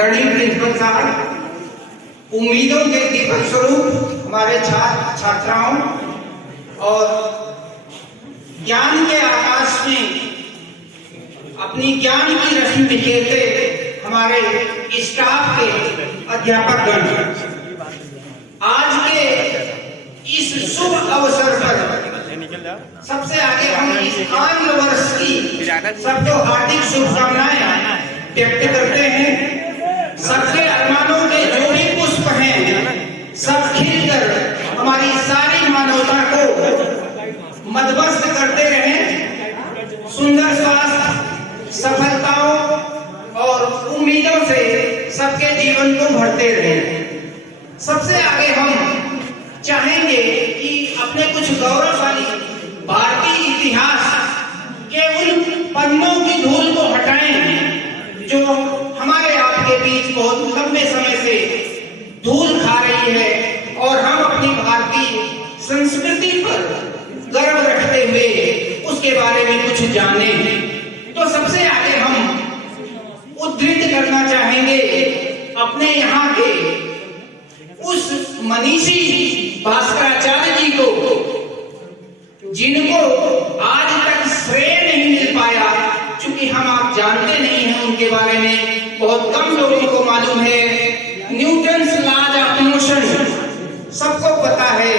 आदरणीय प्रिंसिपल साहब, उम्मीदों के दीपक स्वरूप हमारे छात्र छात्राओं और ज्ञान के आकाश में अपनी ज्ञान की रश्मि बिखेरते हमारे स्टाफ के अध्यापकगण, आज के इस शुभ अवसर पर सबसे आगे हम इस आंध्र वर्ष की सबको हार्दिक शुभकामनाएं व्यक्त करते हैं। सबके अरमानों के जो भी पुष्प हैं सब खिलकर हमारी सारी मानवता को मदमस्त करते रहें। सुंदर स्वास्थ्य, सफलताओं और उम्मीदों से सबके जीवन को भरते रहें। सबसे आगे हम चाहेंगे कि अपने कुछ गौरवशाली भारतीय इतिहास के उन पन्नों की धूल को हटाएं जो हमारे आपके बीच बहुत लंबे समय से धूल खा रही है, और हम अपनी भारतीय संस्कृति पर गर्व रखते हुए उसके बारे में कुछ जाने। तो सबसे आगे हम उद्धृत करना चाहेंगे अपने यहाँ के उस मनीषी भास्कराचार्य जी को, जिनको आज तक श्रेय नहीं मिल पाया, क्योंकि हम आप जानते नहीं हैं उनके बारे में, बहुत कम लोगों को मालूम है। न्यूटन्स लॉज ऑफ मोशन सबको पता है,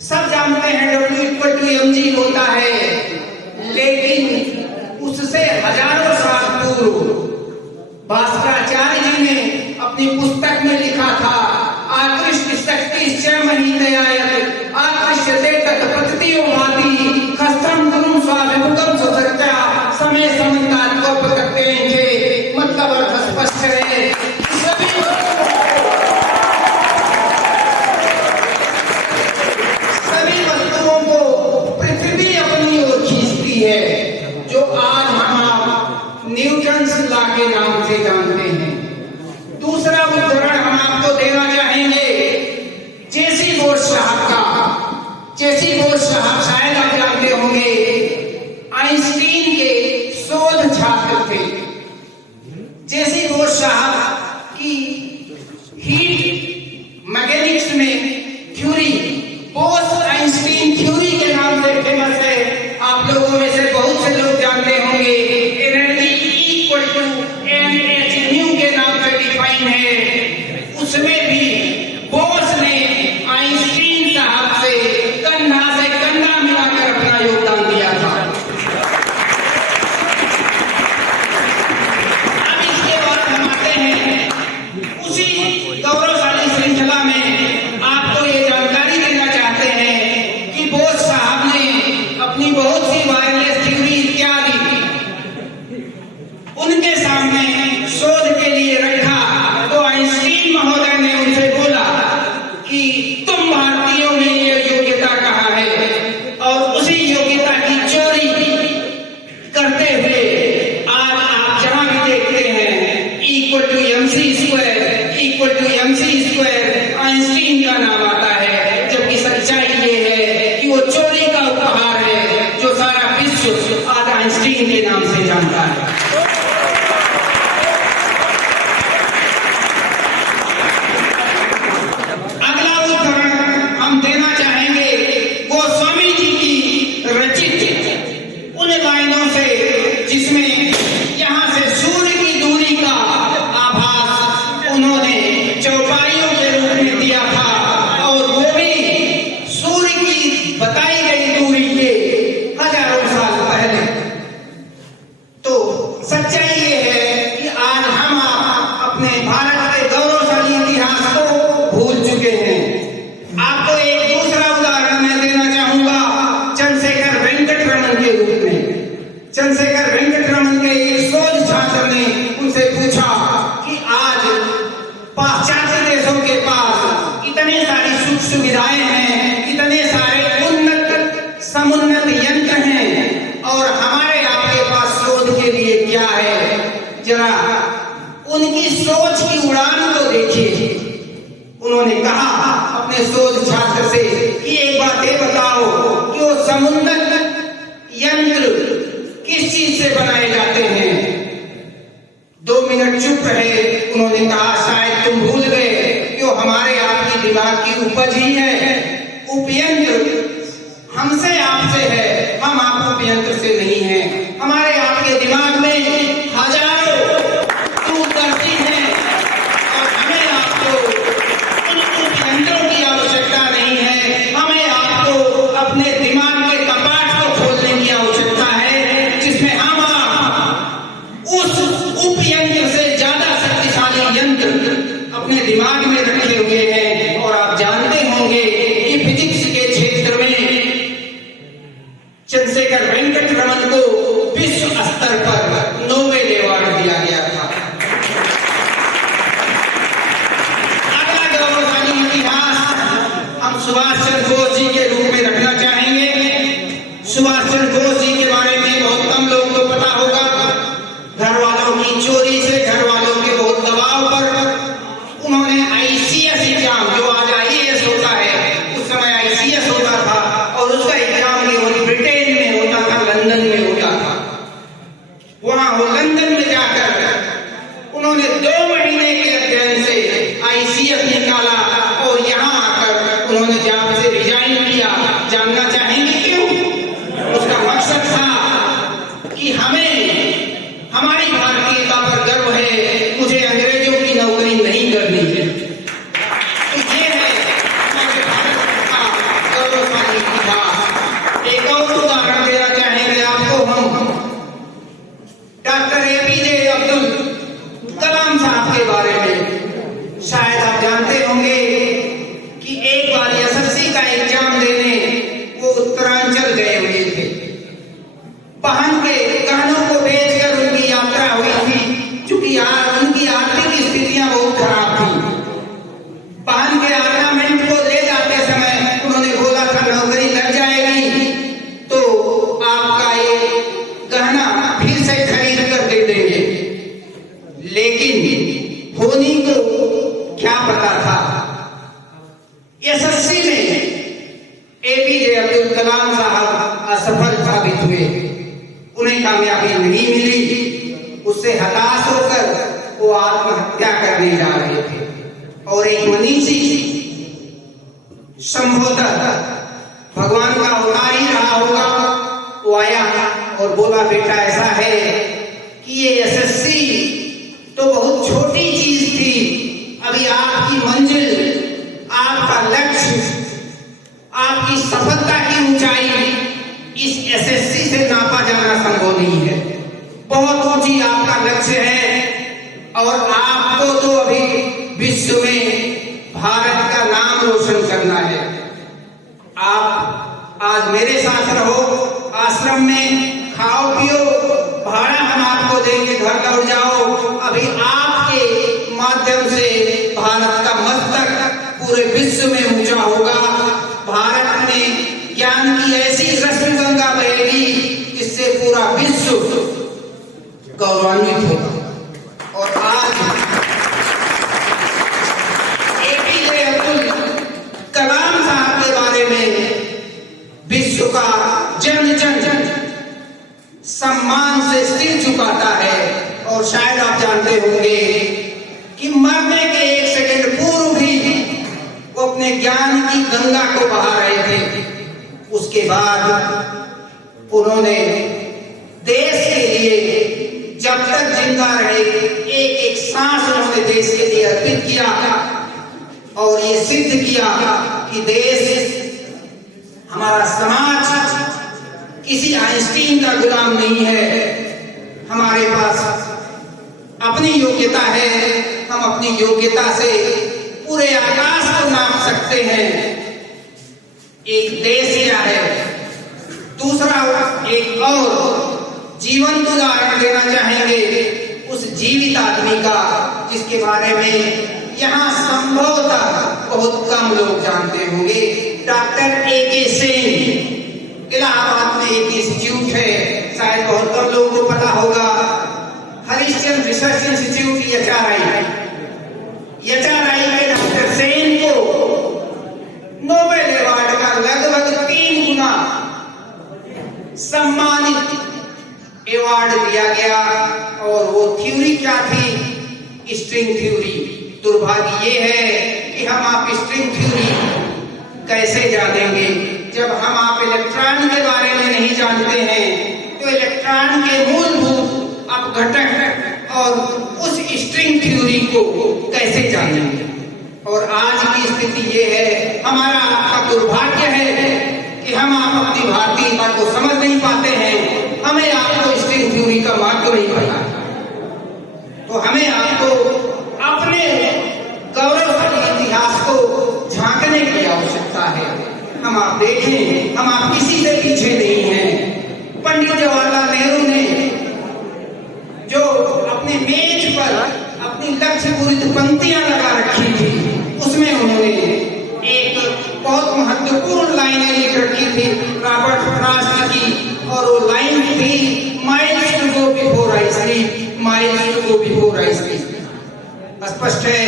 सब जानते हैं W=mg होता है, लेकिन उससे हजारों साल पूर्व भास्कराचार्य जी ने अपनी पुस्तक में लिखा था, आकृष्ट शक्ति स्वयं आकृष्यते तत्पतियो भाति खस्तम गुरु स्वाभिमुखम सुचर्चा समय समन्तान को पकड़ते हैं। मतलब अर्थ स्पष्ट है। सभी वस्तुओं को पृथ्वी अपनी ओर खींचती है, जो आज हम न्यूटन्स लॉ के नाम से जानते हैं। दूसरा उदाहरण हम आपको देना चाहेंगे जेसी बोस साहब का। जेसी बोस साहब शायद आप जानते होंगे, आइंस्टीन के शोध छात्र थे। जेसी बोस साहब की हीट मैकेनिक्स में थ्योरी बोस आइंस्टीन थ्योरी के नाम से फेमस है। आप लोगों में से बहुत से लोग जानते होंगे, एनर्जी इक्वल टू mh के नाम से डिफाइन है। उसमें भी बोस ने आइंस्टीन साहब से कंधा मिलाकर अपना योगदान दिया था। अब इसके बाद हम आते हैं उसी गौरवशाली श्रृंखला में आपको ये जानकारी देना चाहते हैं कि बोस साहब ने अपनी बहुत सी वायरलेस थ्योरी इत्यादि उनके सामने शोध के लिए रखा, तो आइंस्टीन महोदय ने उनसे बोला कि तुम भारतीयों में ये योग्यता कहाँ है, और उसी योग्यता की चोरी करते हुए आज आप जहां भी देखते हैं mc² आइंस्टीन का नाम आता है, जबकि सच्चाई ये है कि वो चोरी का उपहार है जो सारा विश्व आज आइंस्टीन के नाम से जानता है। चंद्रशेखर वेंकटरमन के एक शोध छात्र ने उनसे पूछा कि आज पाश्चात्य देशों के पास इतने सारी सुख सुविधाएं हैं, इतने सारे उन्नत समुन्नत यंत्र हैं, और हमारे आपके पास शोध के लिए क्या है? जरा उनकी सोच की उड़ान को देखिए। उन्होंने कहा अपने शोध छात्र से कि एक बात ये बताओ कि वो समुन्नत यंत्र किस चीज से बनाए जाते हैं? 2 मिनट चुप रहे। उन्होंने कहा शायद तुम भूल गए कि वो हमारे आपकी दिमाग की उपज ही है। उपयंत्र हमसे आपसे है, हम आप उपयंत्र से नहीं हैं। हमारे आपके दिमाग में हजारों दूरदर्शी हैं और हमें आपको उन उपयंत्रों की आवश्यकता नहीं है। हमें आपको अपने दिमाग के कपाट को खोलने की आवश्यकता है, जिसमें हम आप उस उपयंत्र से ज्यादा शक्तिशाली यंत्र अपने दिमाग में रखे हुए हैं। और आप जानते होंगे कि फिजिक्स के क्षेत्र में चंद्रशेखर वेंकट रमन को विश्व स्तर पर नोबेल अवार्ड दिया गया था। अगला गौरवशाली इतिहास हम सुभाष चंद्र बोस जी के रूप में रखना चाहेंगे। सुभाष चंद्र बोस जी के बारे में बहुत कम लोगों को पता होगा। घर वालों की चोरी से, घर वालों के बहुत दबाव पर उन्होंने आईसीएस एग्जाम, जो आज आईएएस होता है, उस समय आईसीएस होता था और उसका एग्जाम केवल ब्रिटेन में होता था, लंदन में होता था। वहां वो लंदन में जाकर उन्होंने 2 महीने के अध्ययन से आईसीएस निकाला और यहाँ आकर उन्होंने जॉब से रिजाइन किया। जानना चाहेंगे क्यों? उसका मकसद था कि हमें हमारी भारतीयता पर गर्व है, मुझे अंग्रेजों की नौकरी नहीं करनी है। तो ये है हमारे भारत का गौरवशाली इतिहास। एक और उदाहरण देना चाहेंगे आपको हम डॉक्टर एपीजे अब्दुल कलाम साहब के बारे में। शायद आप जानते होंगे कि एक बार एसएससी का एग्जाम देने वो उत्तरांचल गए हुए थे। बहन के गहनों को बेचकर उनकी यात्रा हुई थी, क्योंकि उनकी आर्थिक स्थितियां बहुत खराब थी। बहन के ऑर्नामेंट को ले जाते समय उन्होंने बोला था नौकरी लग जाएगी तो आपका ये गहना फिर से खरीद कर दे देंगे। लेकिन होनी को क्या पता था, एसएससी में एपीजे अब्दुल कलाम साहब असफल साबित हुए। उन्हें कामयाबी नहीं मिली। उससे हताश होकर वो आत्महत्या करने जा रहे थे और एक मनीषी संभवतः भगवान का अवतार ही रहा होगा, वो आया और बोला बेटा ऐसा है कि ये एसएससी तो बहुत छोटी चीज थी, अभी आपकी मंजिल, आपका लक्ष्य, आपकी सफलता की ऊंचाई इस एसएससी से नापा जाना संभव नहीं है। बहुत ऊंची आपका लक्ष्य है और आपको तो अभी विश्व में भारत का नाम रोशन करना है। आप आज मेरे साथ रहो, आश्रम में खाओ पियो, भाड़ा हम आपको देंगे, घर लौट जाओ। अभी आपके माध्यम से भारत का मस्तक पूरे विश्व में ऊंचा होगा। भारत में ज्ञान की ऐसी रश्मि गंगा बहेगी जिससे पूरा विश्व गौरवान्वित होगा। और आज एपीजे अब्दुल कलाम साहब के बारे में विश्व का जन जन सम्मान से सिर झुकाता है। और शायद आप जानते होंगे कि मरने के 1 सेकंड पूर्व भी वो अपने ज्ञान की गंगा को बहा रहे थे। उसके बाद उन्होंने देश के लिए जब तक जिंदा रहे एक एक सांस उन्होंने देश के लिए अर्पित किया और ये सिद्ध किया कि देश, हमारा समाज किसी आइंस्टीन का गुलाम नहीं है। हमारे पास अपनी योग्यता है, हम अपनी योग्यता से पूरे आकाश को नाप सकते हैं। एक देश क्या है, दूसरा एक और जीवंत उदाहरण देना चाहेंगे उस जीवित आदमी का जिसके बारे में यहाँ संभवतः बहुत कम लोग जानते होंगे। Doctor A K. सेन, इलाहाबाद में एक इंस्टीट्यूट है, शायद बहुत कम लोगों को पता होगा। हरिश्चंद्र रिसर्च इंस्टीट्यूट एचआरआई के डॉक्टर सेन को नोबेल अवार्ड का लगभग 3 गुना सम्मानित अवार्ड दिया गया और वो थ्योरी क्या थी? String theory. दुर्भाग्य ये है कि हम आप स्ट्रिंग थ्योरी कैसे जानेंगे जब हम आप इलेक्ट्रॉन के बारे में नहीं जानते हैं। तो इलेक्ट्रॉन के मूलभूत अपघटक और उस स्ट्रिंग थ्योरी को कैसे जानेंगे? और आज की स्थिति ये है, हमारा आपका दुर्भाग्य है कि हम आप अपनी भारतीयता को समझ नहीं पाते हैं। हमें आपको स्ट्रिंग थ्योरी का महत्व नहीं पता, तो हमें आपको अपने गौरवशाली इतिहास को झांकने की आवश्यकता है। हम आप देखें, हम आप किसी से पीछे नहीं हैं। पंडित जवाहरलाल नेहरू ने जो अपने मेज पर अपनी लक्ष्य पूरित पंक्तियां लगा रखी थी, उसमें उन्होंने एक बहुत महत्वपूर्ण लाइनें लिख रखी थी रॉबर्ट फ्रॉस्ट की, और वो लाइन थी, miles to go before I sleep, miles to go before I sleep. स्पष्ट है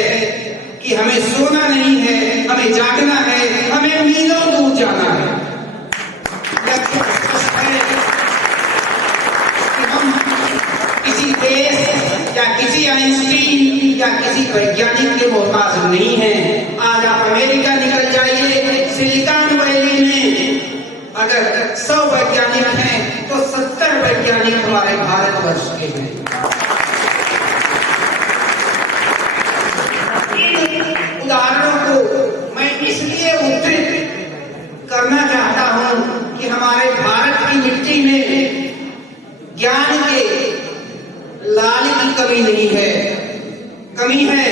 कि हमें सोना नहीं है, हमें जागना है, हमें मीलों दूर जाना है। स्पष्ट है कि हम किसी देश या किसी आइंस्टीन या किसी वैज्ञानिक के मोहताज नहीं हैं। आज आप अमेरिका निकल जाइए, सिलिकॉन वैली में अगर 100 वैज्ञानिक हैं तो 70 वैज्ञानिक हमारे भारतवर्ष के हैं। इन उदाहरणों को मैं इसलिए उद्धृत करना चाहता हूं कि हमारे भारत की मिट्टी में ज्ञान के लाल की कमी नहीं है। कमी है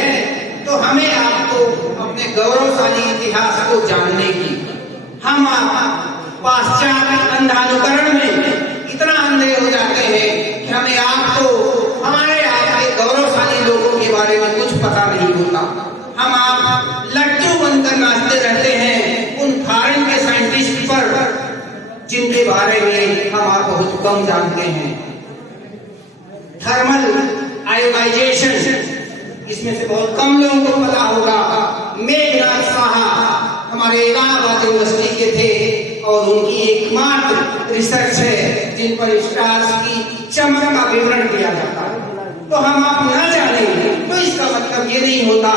तो हमें आपको अपने गौरवशाली इतिहास को जानने की, हम पाश्चात्य अंधानुकरण में इतना अंधे हो जाते हैं कि हमें आपको हमारे आपके गौरवशाली लोगों के बारे में कुछ पता नहीं होता। हम आप लट्टू बनकर नाचते रहते हैं उन फॉरेन के साइंटिस्ट पर जिनके बारे में हम आप बहुत कम जानते हैं। थर्मल आयोनाइजेशन, इसमें से बहुत कम लोगों को पता होगा। मेघनाथ साहा हमारे इलाहाबाद यूनिवर्सिटी के थे और उनकी एकमात्र रिसर्च है जिन पर स्टार्स की चमक का विवरण दिया जाता है। तो हम आप ना जाने तो इसका मतलब ये नहीं होता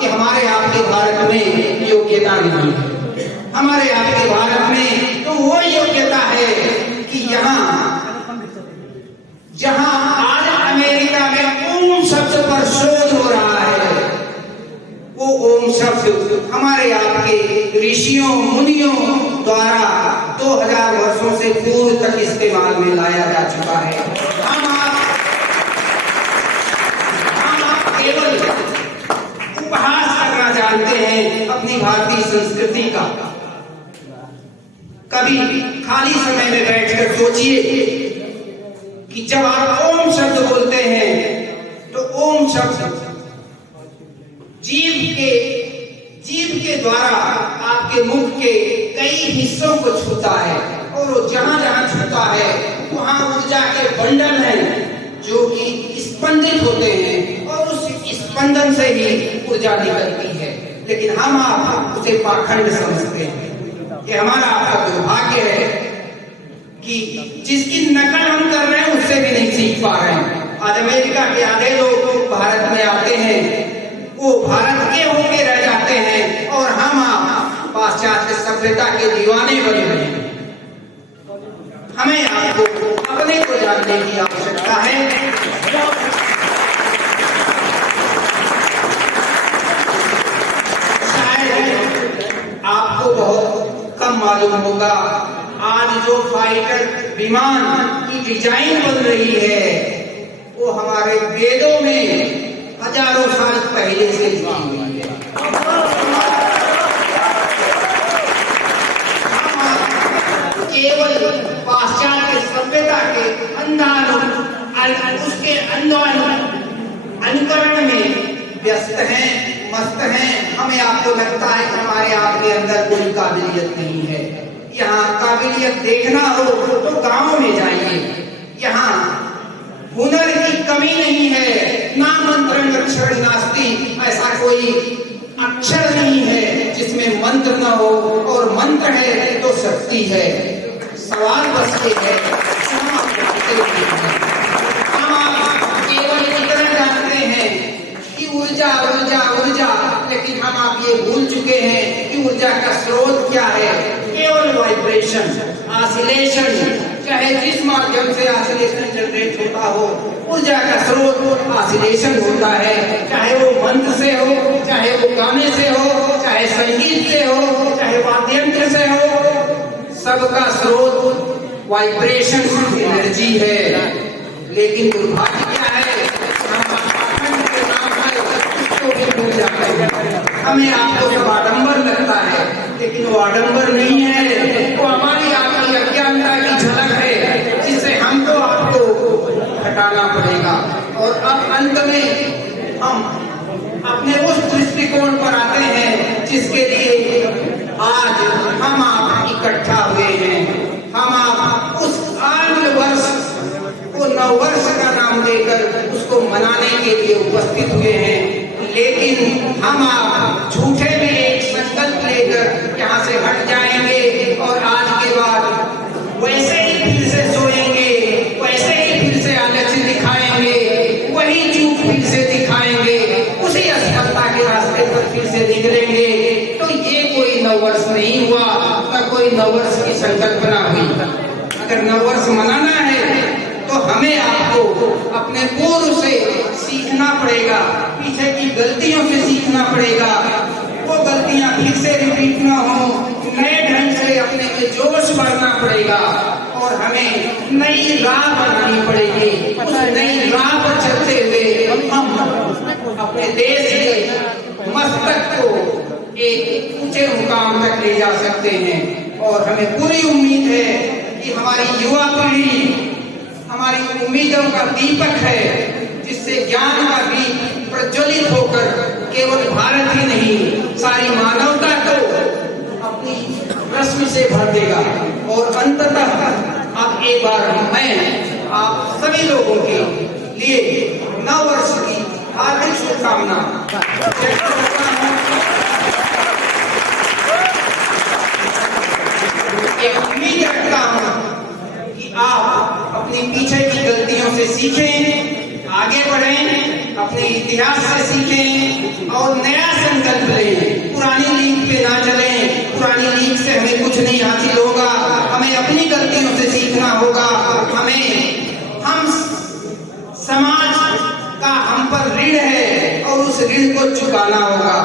कि हमारे आपके भारत में योग्यता नहीं है। हमारे आपके भारत में तो वो योग्यता है कि जहां आज अमेरिका में ओम शब्द पर शोध हो रहा है, वो ओम शब्द हमारे आपके ऋषियों मुनियों द्वारा 2000 वर्षों से पूर्व तक इस्तेमाल में लाया जा चुका है। हम आप केवल उपहास करना जानते हैं अपनी भारतीय संस्कृति का। कभी खाली समय में बैठकर सोचिए कि जब आप ओम शब्द बोलते हैं तो ओम शब्द जीव के द्वारा आपके मुख के कई हिस्सों को छूता है, और वो जहां जहां छूता है वहां ऊर्जा के बंडल हैं जो कि स्पंदित होते हैं, और उस स्पंदन से ही ऊर्जा निकलती है। लेकिन हम आप उसे पाखंड समझते हैं। ये हमारा आपका दुर्भाग्य है कि जिसकी नकल हम कर रहे हैं उससे भी नहीं सीख पा रहे हैं। आज अमेरिका के आधे लोग भारत में आते हैं, वो भारत के होके रह जाते हैं, और हम आप पाश्चात्य सभ्यता के दीवाने बने हुए हैं। हमें आपको अपने को जानने की आवश्यकता है। शायद आपको बहुत कम मालूम होगा, आज जो फाइटर विमान की डिजाइन बन रही है वो हमारे वेदों में हजारों साल पहले से लिखी हुई है। केवल पाश्चात्य सभ्यता के उसके अनुकरण में व्यस्त हैं, मस्त हैं। हमें आपको लगता है कि हमारे आपके अंदर कोई काबिलियत नहीं है। यहाँ काबिलियत देखना हो तो गांव में जाइए, यहाँ हुनर की कमी नहीं है। ना मंत्र अक्षर नास्ति, ऐसा कोई अक्षर नहीं है जिसमें मंत्र न हो, और मंत्र है तो शक्ति है। सवाल बस ये है चुके हैं कि ऊर्जा का स्रोत क्या है। केवल वाइब्रेशन, ऑसिलेशन, चाहे जिस माध्यम से ऑसिलेशन जनरेट होता हो, ऊर्जा का स्रोत ऑसिलेशन होता है। चाहे वो मंत्र से हो, चाहे वो गाने से हो, चाहे संगीत से हो, चाहे वाद्ययंत्र से हो, सबका स्रोत वाइब्रेशन एनर्जी है। लेकिन दुर्भाग्य क्या है, हम आखंड के नाम पर उसको भी भूल जाते हैं। हमें आपको सब आडंबर लगता है, लेकिन वो आडंबर नहीं है, वो हमारी आपकी अज्ञानता की झलक है, जिससे हमको आपको हटाना पड़ेगा। और अब अंत में हम अपने उस दृष्टिकोण पर आते हैं जिसके लिए आज हम आप इकट्ठा हुए हैं। हम आप उस आंग्ल वर्ष को नववर्ष का नाम देकर उसको मनाने के लिए उपस्थित हुए हैं। लेकिन हम आप झूठे में एक संकल्प लेकर यहाँ से हट जाएंगे और आज के बाद वैसे ही फिर से सोएंगे, वैसे ही फिर से आलस्य दिखाएंगे, वही चूक फिर से दिखाएंगे, उसी असफलता के रास्ते पर फिर से निकलेंगे। तो ये कोई नववर्ष नहीं हुआ, न कोई नववर्ष की संकल्पना हुई। अगर नववर्ष मनाना है तो हमें आपको अपने पूर्व से सीखना पड़ेगा, पीछे की गलतियों से सीखना पड़ेगा। वो गलतियां फिर से रिपीट ना हो, नए ढंग से अपने में जोश भरना पड़ेगा और हमें नई राह बनानी पड़ेगी। उस नई राह पर चलते हुए हम अपने देश के मस्तक को एक ऊंचे मुकाम तक ले जा सकते हैं। और हमें पूरी उम्मीद है कि हमारी युवा पीढ़ी हमारी उम्मीदों का दीपक है, जिससे ज्ञान का दीप प्रज्वलित होकर केवल भारत ही नहीं, सारी मानवता को अपनी रश्मि से भर देगा। और अंततः अब एक बार मैं आप सभी लोगों के लिए नववर्ष की हार्दिक शुभकामना एक उम्मीद रखता हूँ कि आप अपनी पीछे की गलतियों से सीखें, आगे बढ़ें, अपने इतिहास से सीखें और नया संकल्प लें। पुरानी लीक पे ना चलें, पुरानी लीक से हमें कुछ नहीं हासिल होगा। हमें अपनी गलतियों से सीखना होगा। हम समाज का हम पर ऋण है और उस ऋण को चुकाना होगा।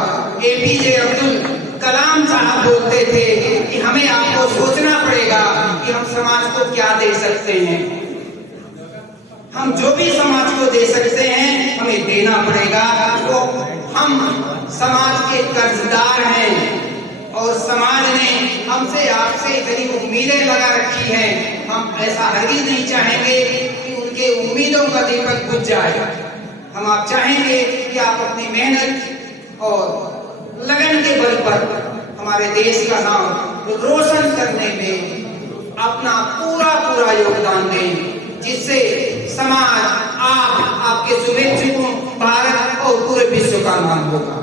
एपीजे अब्दुल कलाम साहब बोलते थे कि हमें आपको सोचना पड़ेगा कि हम समाज को क्या दे सकते हैं। हम जो भी समाज को दे सकते हैं हमें देना पड़ेगा। तो हम समाज के कर्जदार हैं और समाज ने हमसे आपसे इतनी उम्मीदें लगा रखी हैं। हम ऐसा हरगिज नहीं चाहेंगे कि उनके उम्मीदों का दीपक बुझ जाए। हम आप चाहेंगे कि आप अपनी मेहनत और लगन के बल पर हमारे देश का नाम रोशन करने में अपना पूरा योगदान दें, जिससे समाज, आपके शुभेच्छुकों, भारत और पूरे विश्व का नाम होगा।